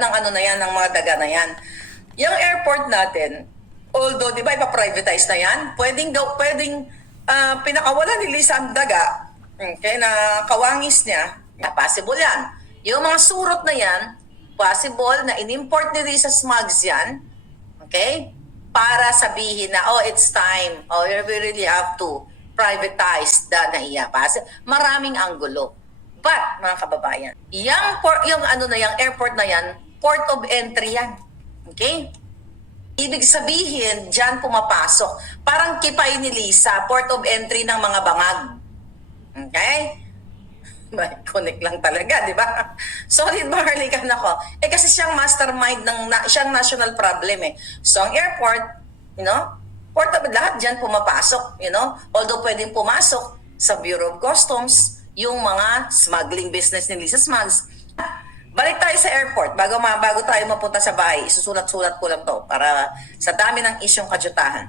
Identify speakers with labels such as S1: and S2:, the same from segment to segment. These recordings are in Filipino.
S1: ng ano na yan, ng mga daga na yan. Yung airport natin, although, di ba, ipa-privatize na yan, pwedeng, gaw, pwedeng ah, pinakawalan ni Lisa ang daga, okay, na kawangis niya, possible yan. Yung mga surot na yan, possible na in-import ni Lisa Smugs yan, okay, para sabihin na, oh, it's time, oh, we really have to privatize the NAIA. Maraming anggulo. But, mga kababayan, yung, port, yung ano na yung airport na yan, port of entry yan. Okay? Ibig sabihin, dyan pumapasok. Parang kipay ni Lisa, port of entry ng mga bangag. Okay? May connect lang talaga, di ba? Solid Maharlika ako. Eh kasi siyang mastermind ng, na, siyang national problem eh. So ang airport, you know, port of lahat dyan pumapasok, you know. Although pwedeng pumasok sa Bureau of Customs, yung mga smuggling business ni Lisa Smugs. Balik tayo sa airport. Bago, ma, bago tayo mapunta sa bahay, isusulat-sulat ko lang to para sa dami ng isyong kadyutahan.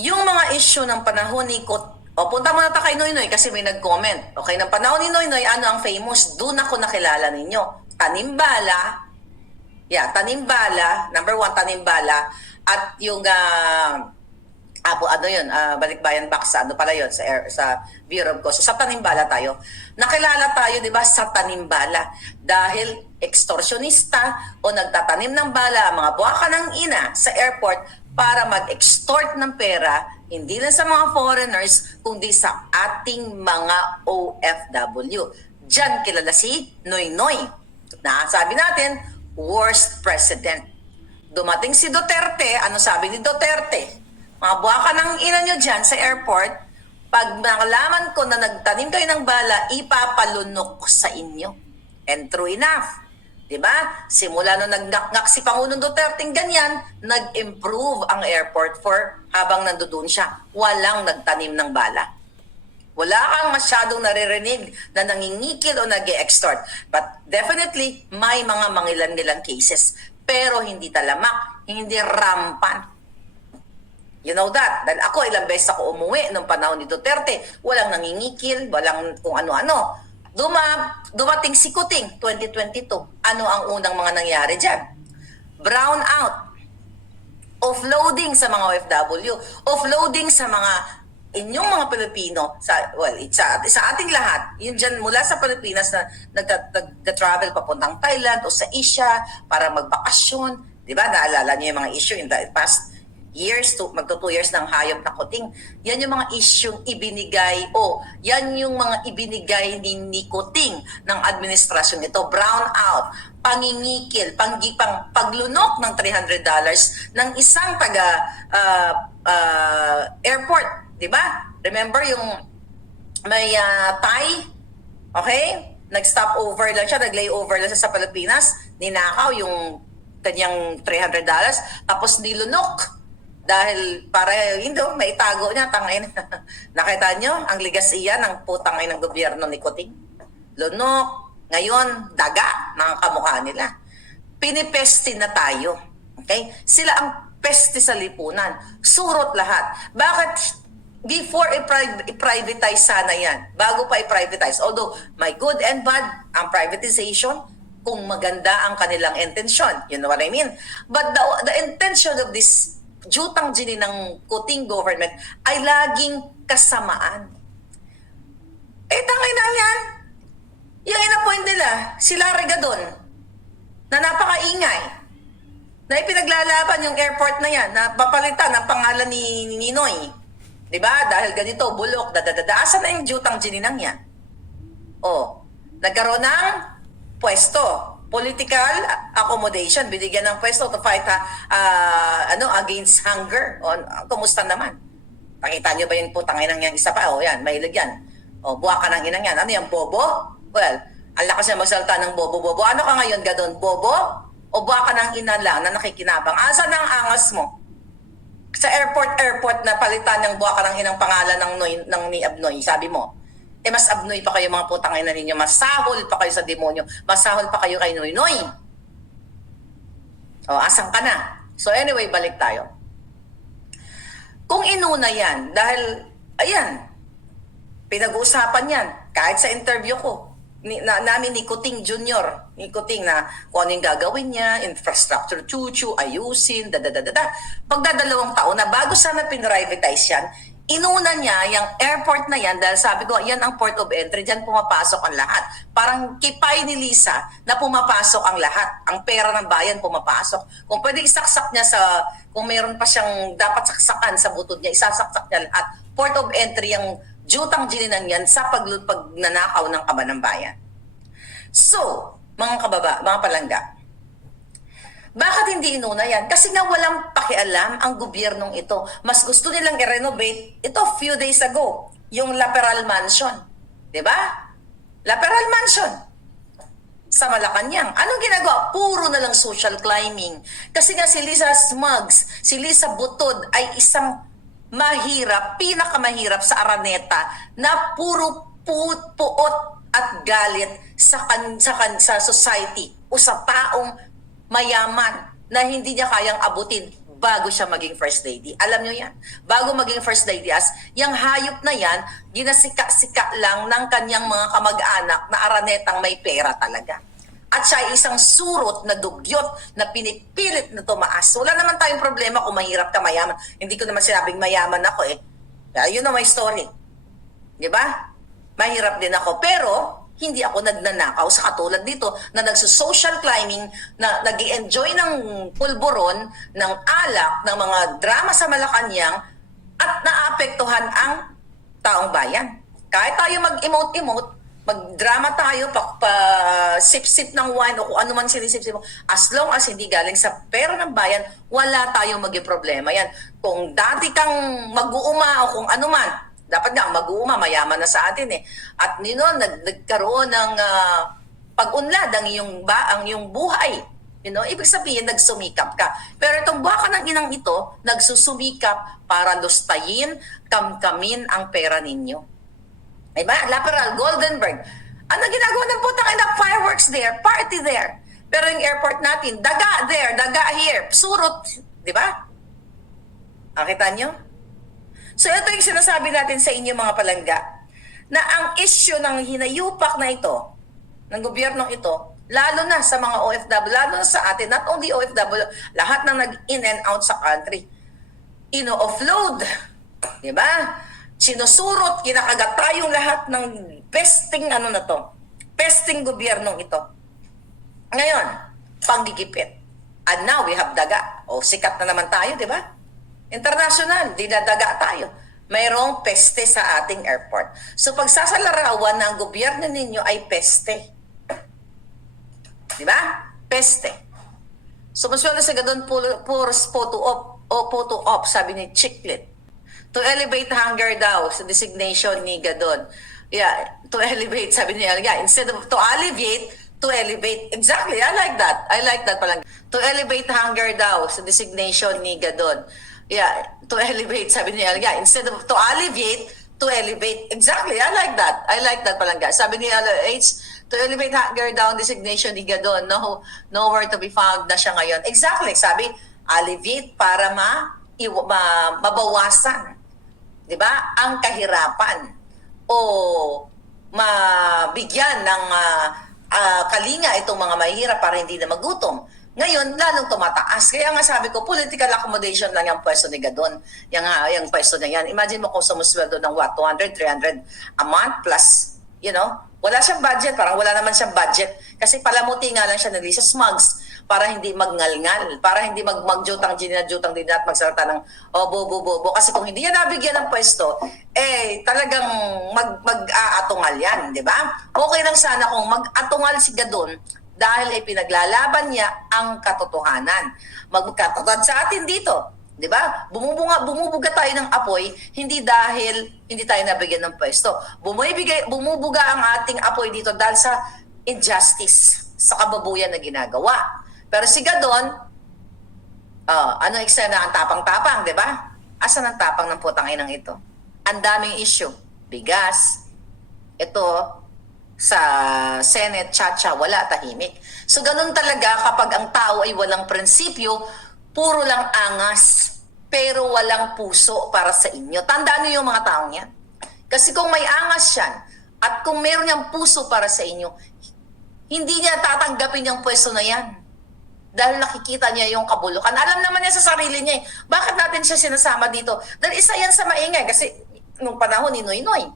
S1: Yung mga issue ng panahon ni Kot o punta muna tayo kay Noynoy kasi may nag-comment. Okay, ng panahon ni Noynoy, ano ang famous? Doon ako nakilala ninyo. Tanimbala. Yeah, Tanimbala. Number one, Tanimbala. At yung ah, Apo, ano yun, ah, Balikbayan Box, ano pala yun, sa, air, sa Bureau of Customs. Sa Tanimbala tayo. Nakilala tayo, di ba, sa Tanimbala. Dahil extortionista o nagtatanim ng bala ang mga buwaka ng ina sa airport para mag-extort ng pera, hindi lang sa mga foreigners, kundi sa ating mga OFW. Diyan kilala si Noy Noy. Na sabi natin, worst president. Dumating si Duterte, ano sabi ni Duterte? Mga buwaka ng ina nyo dyan sa airport, pag nakalaman ko na nagtanim kayo ng bala, ipapalunok sa inyo. And true enough. 'Di ba? Simula nung nagnaknak si Pangulong Duterte ganyan, nag-improve ang airport for habang nandoon siya. Walang nagtanim ng bala. Wala kang masyadong naririnig na nangingikil o nag extort But definitely, may mga mangilan-nilang cases. Pero hindi talamak, hindi rampant. You know that. Dahil ako, ilang beses ako umuwi nung panahon ni Duterte. Walang nangingikil, walang kung ano-ano. Duma, dumating si Kuting, 2022. Ano ang unang mga nangyari dyan? Brown out. Offloading sa mga OFW. Offloading sa mga inyong mga Pilipino sa well sa, sa ating lahat yun dyan mula sa Pilipinas na nagka-travel papuntang Thailand o sa Asia para magbakasyon di ba naalala niyo yung mga issue in the past years to magto two years ng hayop na kuting yan yung mga issue ibinigay o yan yung mga ibinigay ni, ni Kuting ng administrasyon nito. Brown out pangingikil panggipang paglunok ng $300 ng isang taga ah, ah, airport di ba? Remember yung may ah, Thai? Okay? Nag-stop over lang siya nag-lay over lang siya sa Pilipinas ninakaw yung kanyang $300 tapos nilunok dahil para hindi may itago niya tangay na. Nakita niyo ang ligasiya ng putang ay ng gobyerno ni Kuting. Lunok, ngayon daga ng kamukha nila. Pinipesti na tayo. Okay? Sila ang peste sa lipunan. Surot lahat. Bakit before i-pri- i-privatize sana yan, bago pa i-privatize, although my good and bad ang privatization, kung maganda ang kanilang intention. You know what I mean? But the, the intention of this jutang gini ng kuting government ay laging kasamaan. Eh, tangay na yan. Yung inapoint nila, si Larry Gadon, na napakaingay, na ipinaglalaban yung airport na yan, na papalitan ang pangalan ni, ni Ninoy. Di ba? Dahil ganito, bulok, dadadada. Asan na yung jutang gininang yan? Oh, nagkaroon ng pwesto. Political accommodation, binigyan ng pwesto to fight ah, ano, against hunger. O, kumusta naman? Pakita niyo ba yung putang inang yan? Isa pa, oh, yan, mahilig yan. O, buwa ka ng inang yan. Ano yan, bobo? Well, ang lakas niya magsalita ng bobo-bobo. Ano ka ngayon, gadon? Bobo? O buwa ka ng ina lang na nakikinabang? Asa na ang angas mo? Sa airport-airport na palitan ng buwa ka ng inang pangalan ng, Noy, ng ni Abnoy, sabi mo, eh mas abnoy pa kayo mga putang ina ninyo, masahol pa kayo sa demonyo, masahol pa kayo kay Noy. O, asang ka na? So anyway, balik tayo. Kung inuna yan, dahil, ayan, pinag-uusapan yan, kahit sa interview ko, ni, na, namin ni Kuting Junior, ni Kuting na kung ano yung gagawin niya, infrastructure chuchu, ayusin, da da da da da. Pagdadalawang taon na bago sana pinrivatize yan, inuna niya yung airport na yan dahil sabi ko, yan ang port of entry, dyan pumapasok ang lahat. Parang kipay ni Lisa na pumapasok ang lahat. Ang pera ng bayan pumapasok. Kung pwede isaksak niya sa, kung mayroon pa siyang dapat saksakan sa butod niya, isasaksak niya lahat. Port of entry yung jutang gininan yan sa paglu- pagnanakaw ng kaba ng bayan. So, mga kababa, mga palangga, bakit hindi inuna yan? Kasi nga walang pakialam ang gobyernong ito. Mas gusto nilang i-renovate ito few days ago, yung Laperal Mansion. ba? Laperal Mansion sa Malacanang. Anong ginagawa? Puro na lang social climbing. Kasi nga si Lisa Smugs, si Lisa Butod ay isang mahirap, pinakamahirap sa Araneta na puro pu- puot at galit sa kan, sa, kan, sa society o sa taong mayaman na hindi niya kayang abutin bago siya maging first lady. Alam niyo yan. Bago maging first lady as, yung hayop na yan, ginasika-sika lang ng kanyang mga kamag-anak na aranetang may pera talaga. At siya ay isang surot na dugyot na pinipilit na tumaas. Wala naman tayong problema kung mahirap ka mayaman. Hindi ko naman sinabing mayaman ako eh. Kaya yun na my story. Di ba? Mahirap din ako. Pero, hindi ako nagnanakaw sa katulad dito na nagso-social climbing, na nag enjoy ng pulburon, ng alak, ng mga drama sa Malacanang at naapektuhan ang taong bayan. Kahit tayo mag-emote-emote, mag-drama tayo, pa, pa sip-sip ng wine o kung ano man sinisip-sip mo, as long as hindi galing sa pera ng bayan, wala tayong maging problema yan. Kung dati kang mag-uuma o kung ano man, dapat nga mag-uuma, mayaman na sa atin eh. At nino, nag, nagkaroon ng ah, pag-unlad ang iyong, ba, ang iyong buhay. You know, ibig sabihin, nagsumikap ka. Pero itong baka ng inang ito, nagsusumikap para lustayin, kamkamin ang pera ninyo. Diba? Laperal, Goldenberg. Ano ginagawa ng putang ina? Fireworks there, party there. Pero yung airport natin, daga there, daga here, surot. Di ba? Nakita nyo? So ito yung sinasabi natin sa inyo mga palangga, na ang issue ng hinayupak na ito, ng gobyernong ito, lalo na sa mga OFW, lalo na sa atin, not only OFW, lahat na nag-in and out sa country, ino-offload, di ba? Sinusurot, kinakagat tayong lahat ng pesting ano na to, pesting gobyernong ito. Ngayon, panggigipit. And now we have daga. O sikat na naman tayo, di ba? International, dinadaga tayo. Mayroong peste sa ating airport. So pagsasalarawan ng gobyerno ninyo ay peste. Di ba? Peste. So masweldo sa gadon puro, photo op o photo op, sabi ni Chiclet. To elevate hunger daw sa designation ni Gadon. Yeah, to elevate, sabi niya, yeah, instead of to alleviate, to elevate. Exactly, I like that. I like that palang. To elevate hunger daw sa designation ni Gadon. Yeah, to elevate, sabi niya, yeah, instead of to alleviate, to elevate. Exactly, I like that. I like that palang. Sabi ni H, to elevate hunger down designation ni Gadon, no, nowhere to be found na siya ngayon. Exactly, sabi, alleviate para ma, iwa, ma mabawasan 'di ba? Ang kahirapan o mabigyan ng ah, ah, kalinga itong mga mahirap para hindi na magutom. Ngayon, lalong tumataas. Kaya nga sabi ko, political accommodation lang yung pwesto ni Gadon. Yung, ah, yung pwesto niya yan. Imagine mo kung sumusweldo ng what, 200, 300 a month plus, you know, wala siyang budget, parang wala naman siyang budget. Kasi palamuti nga lang siya ng Lisa Smugs para hindi magngalngal, para hindi mag magjutang ginina jutang din at magsalita ng oh bobo bobo kasi kung hindi yan nabigyan ng pwesto eh talagang mag mag-aatungal yan, di ba? Okay lang sana kung mag-atungal si Gadon dahil ay pinaglalaban niya ang katotohanan. Magkatotoo sa atin dito, 'di ba? Bumubunga bumubuga tayo ng apoy hindi dahil hindi tayo nabigyan ng pwesto. Bumibigay bumubuga ang ating apoy dito dahil sa injustice, sa kababuyan na ginagawa. Pero si Gadon, ah, ano eksena ang tapang-tapang, 'di ba? Asan ang tapang ng putang inang ito? Ang daming issue. Bigas. Ito, sa Senate, chacha, wala tahimik. So ganun talaga kapag ang tao ay walang prinsipyo, puro lang angas, pero walang puso para sa inyo. Tandaan niyo yung mga taong yan. Kasi kung may angas yan, At kung meron niyang puso para sa inyo, hindi niya tatanggapin yung pwesto na yan. Dahil nakikita niya yung kabulukan. Alam naman niya sa sarili niya eh. Bakit natin siya sinasama dito? Dahil isa yan sa maingay. Kasi nung panahon ni Noy Noy,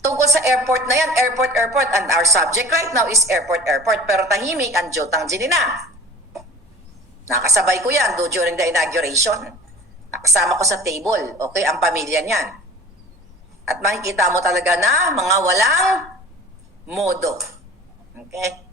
S1: tungkol sa airport na yan, airport, airport. And our subject right now is airport, airport. Pero tahimik ang Jotang Jinina. Nakasabay ko yan do during the inauguration. Nakasama ko sa table. Okay, ang pamilya niyan. At makikita mo talaga na mga walang modo. Okay?